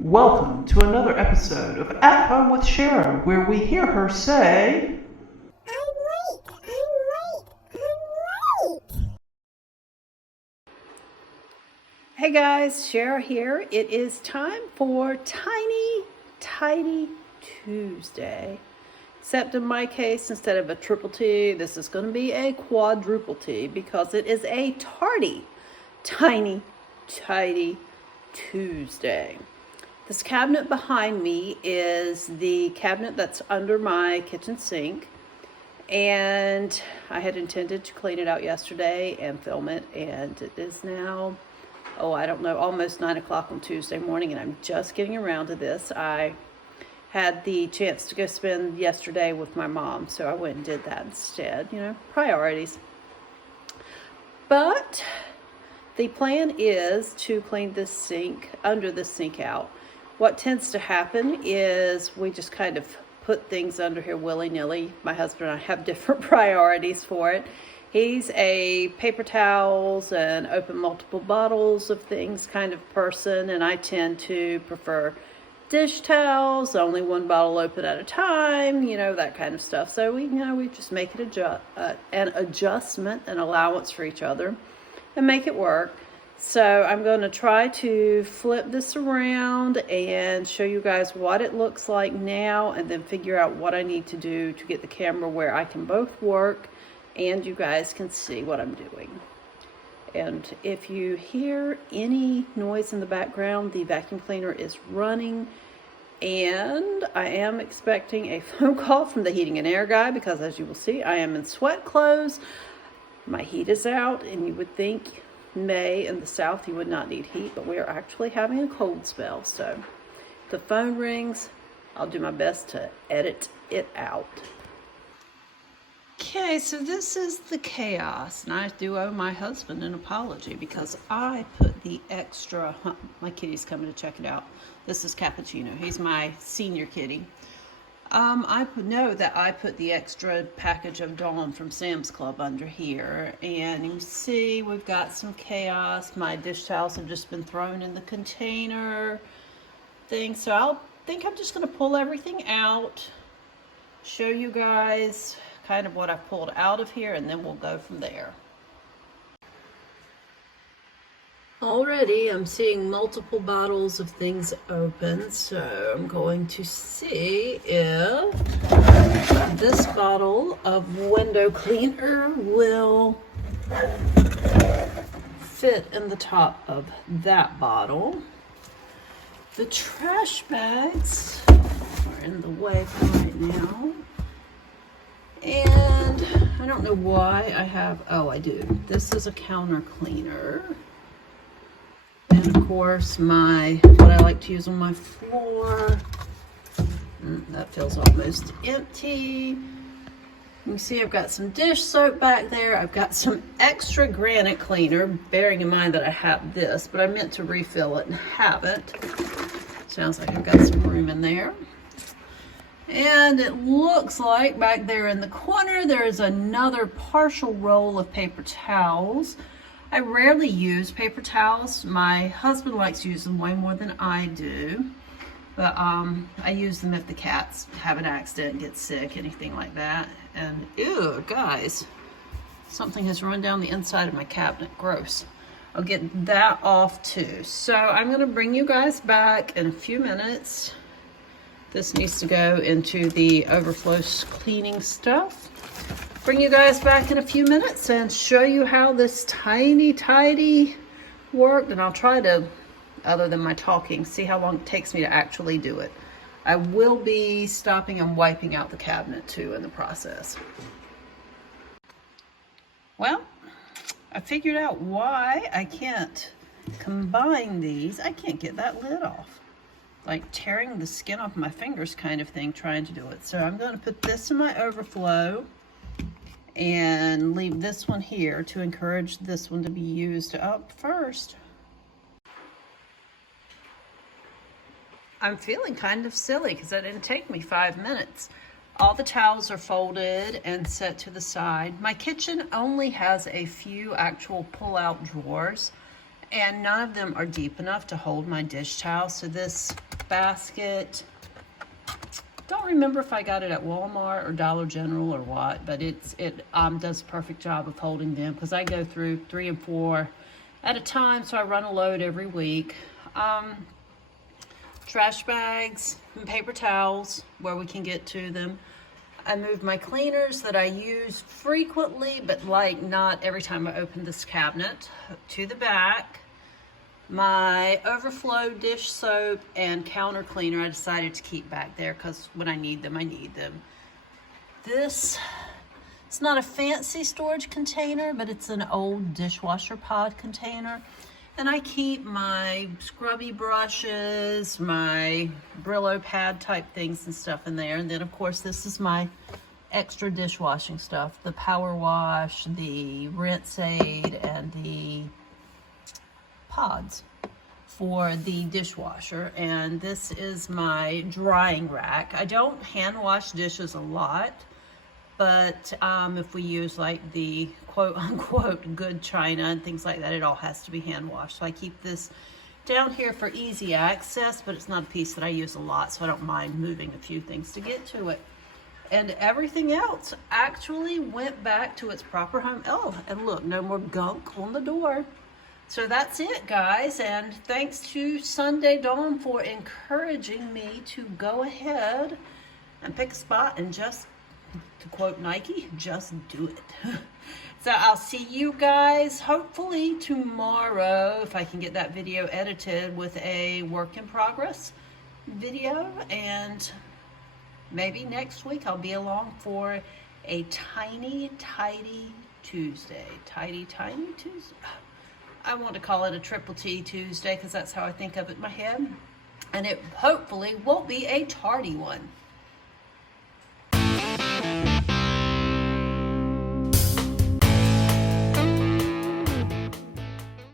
Welcome to another episode of At Home with Shara, where we hear her say, I'm late. Hey guys, Shara here. It is time for Tiny Tidy Tuesday. Except in my case, instead of a triple T, this is going to be a quadruple T because it is a tardy Tiny Tidy Tuesday. This cabinet behind me is the cabinet that's under my kitchen sink, and I had intended to clean it out yesterday and film it, and it is now, I don't know, almost 9 o'clock on Tuesday morning, and I'm just getting around to this. I had the chance to go spend yesterday with my mom, so I went and did that instead, priorities. But the plan is to clean this sink, under the sink out. What tends to happen is we just kind of put things under here willy-nilly. My husband and I have different priorities for it. He's a paper towels and open multiple bottles of things kind of person, and I tend to prefer dish towels, only one bottle open at a time, that kind of stuff. So we just make it an adjustment, an allowance for each other, and make it work. So I'm going to try to flip this around and show you guys what it looks like now, and then figure out what I need to do to get the camera where I can both work and you guys can see what I'm doing. And if you hear any noise in the background, the vacuum cleaner is running, and I am expecting a phone call from the heating and air guy because, as you will see, I am in sweat clothes. My heat is out, and you would think May in the south you would not need heat, but we are actually having a cold spell. So if the phone rings, I'll do my best to edit it out. Okay, so this is the chaos, and I do owe my husband an apology because I put the extra, my kitty's coming to check it out. This is Cappuccino. He's my senior kitty. I know that I put the extra package of Dawn from Sam's Club under here, and you see we've got some chaos. My dish towels have just been thrown in the container thing, so I'm just going to pull everything out, show you guys kind of what I pulled out of here, and then we'll go from there. Already I'm seeing multiple bottles of things open, so I'm going to see if this bottle of window cleaner will fit in the top of that bottle. The trash bags are in the way for right now. And I don't know why I have, I do. This is a counter cleaner. And of course what I like to use on my floor. That feels almost empty. You can see I've got some dish soap back there. I've got some extra granite cleaner, bearing in mind that I have this, but I meant to refill it and haven't. Sounds like I've got some room in there. And it looks like back there in the corner there is another partial roll of paper towels. I rarely use paper towels. My husband likes to use them way more than I do. But I use them if the cats have an accident, get sick, anything like that. And ew, guys, something has run down the inside of my cabinet. Gross. I'll get that off too. So I'm going to bring you guys back in a few minutes. This needs to go into the overflow cleaning stuff. Bring you guys back in a few minutes and show you how this tiny tidy worked, and I'll try to, other than my talking, see how long it takes me to actually do it. I will be stopping and wiping out the cabinet too in the process. Well, I figured out why I can't combine these. I can't get that lid off. Like tearing the skin off my fingers kind of thing trying to do it. So I'm going to put this in my overflow and leave this one here to encourage this one to be used up first. I'm feeling kind of silly because that didn't take me 5 minutes. All the towels are folded and set to the side. My kitchen only has a few actual pull-out drawers, and none of them are deep enough to hold my dish towel, so this basket. Don't remember if I got it at Walmart or Dollar General or what, but it does a perfect job of holding them because I go through 3 and 4 at a time, so I run a load every week. Trash bags and paper towels where we can get to them. I moved my cleaners that I use frequently, but like not every time I open this cabinet, to the back. My overflow dish soap and counter cleaner I decided to keep back there because when I need them, I need them. This, it's not a fancy storage container, but it's an old dishwasher pod container. And I keep my scrubby brushes, my Brillo pad type things and stuff in there. And then of course this is my extra dishwashing stuff, the Power Wash, the Rinse Aid, and the pods for the dishwasher. And this is my drying rack. I don't hand wash dishes a lot, but if we use like the quote unquote good china and things like that, it all has to be hand washed. So I keep this down here for easy access, but it's not a piece that I use a lot, so I don't mind moving a few things to get to it. And everything else actually went back to its proper home. Oh, and look, no more gunk on the door. So that's it, guys, and thanks to Sunday Dawn for encouraging me to go ahead and pick a spot and just, to quote Nike, just do it. So I'll see you guys hopefully tomorrow if I can get that video edited with a work in progress video, and maybe next week I'll be along for a tiny, tidy Tuesday. Tidy, tiny Tuesday? I want to call it a triple T Tuesday because that's how I think of it in my head. And it hopefully won't be a tardy one.